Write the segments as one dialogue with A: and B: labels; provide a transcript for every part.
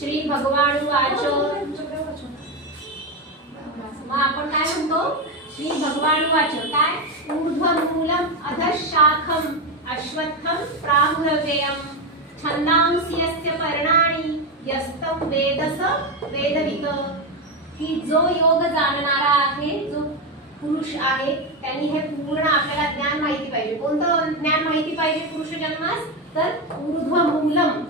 A: श्री भगवान वाच मग आपण काय म्हणतो श्री भगवान वाच काय ऊर्ध्वमूलम अधशाखम अश्वत्थम प्राहुरव्ययम छंदांसी यस्य पर्णानि यस्तं वेदस वेदवित की जो योग जाणणारा आहे जो पुरुष आहे त्यांनी हे पूर्ण आपल्याला ज्ञान माहिती पाहिजे कोणतं ज्ञान माहिती पाहिजे पुरुष जन्मास तर ऊर्ध्वमूलम.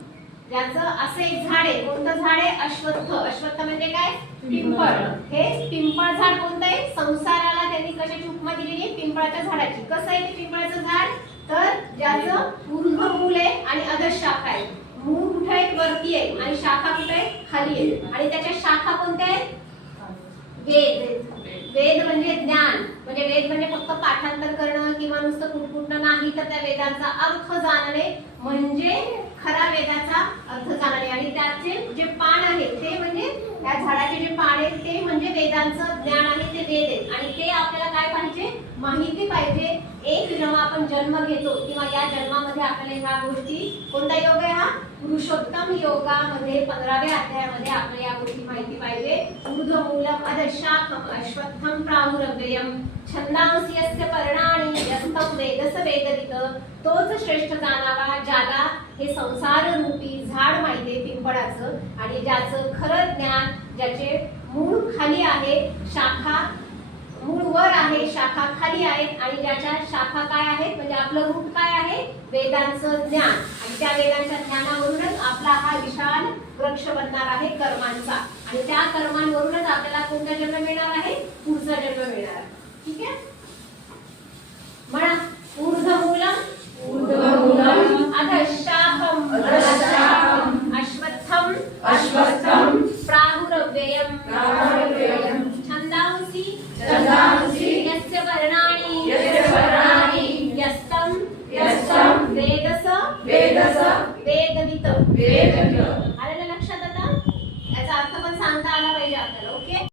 A: ज्याचं असं असे झाड आहे कोणतं झाड? आहे अश्वत्थ. अश्वत्थ म्हणजे काय? पिंपळ. हे पिंपळ झाड कोणतं आहे? संसाराला त्यांनी कशाची उपमा दिलेली आहे? पिंपळाच्या झाडाची. कसं आहे ते पिंपळाचं झाड? तर ज्याचं ऊर्ध्व मूल आहे आणि अधशाखा आहे. मूळ कुठे आहे? वरती आहे. आणि शाखा कुठे आहे? खाली आहे. आणि त्याच्या शाखा कोणत्या आहेत? वेद. वेद म्हणजे ज्ञान. वेद म्हणजे फक्त पाठांतर करणं किंवा नुसतं कुटकुटणं नाही तर त्या वेदांचा अर्थ जाणणे म्हणजे खरा वेदाचा अर्थ जाणणे. आणि त्याचे जे पान आहे ते म्हणजे त्या झाडाचे जे पान आहेत ते म्हणजे वेदांचं ज्ञान आहे ते वेद आहेत. आणि ते आपल्याला काय पाहिजे? माहिती पाहिजे. एक जेव्हा आपण जन्म घेतो किंवा या जन्मामध्ये आपल्याला ह्या गोष्टी कोणता योग आहे हा? पुरुषोत्तम योगामध्ये पंधराव्या अध्यायामध्ये आपल्याला या गोष्टी माहिती पाहिजे. ऊर्ध्वमूलम अधशाखम अश्वत्थम प्राहुरव्ययम छंदांसी यस्य पर्णानि यस्तम वेदस वेदवित तोच श्रेष्ठ जाणावा ज्याला हे संसार रूपी झाड माहिती पिंपळाचं. आणि ज्याचं खरं ज्ञान ज्याचे मूळ खाली आहे शाखा मूळ वर आहे शाखा खाली आहेत आणि ज्याच्या शाखा काय आहेत? म्हणजे आपलं रूप काय आहे? वेदांचं ज्ञान. आणि त्या वेदांच्या ज्ञानावरूनच आपला हा विशाल वृक्ष बनणार आहे कर्मांचा. आणि त्या कर्मांवरूनच आपल्याला कोणता जन्म मिळणार आहे? पुढचा जन्म मिळणार आहे. ठीक आहे? म्हणा ऊर्ध अश्वत्थम अश्वत्थम प्राहुरव्ययम यस्य यस्तम वेदस वेदस वेदवित वेदवित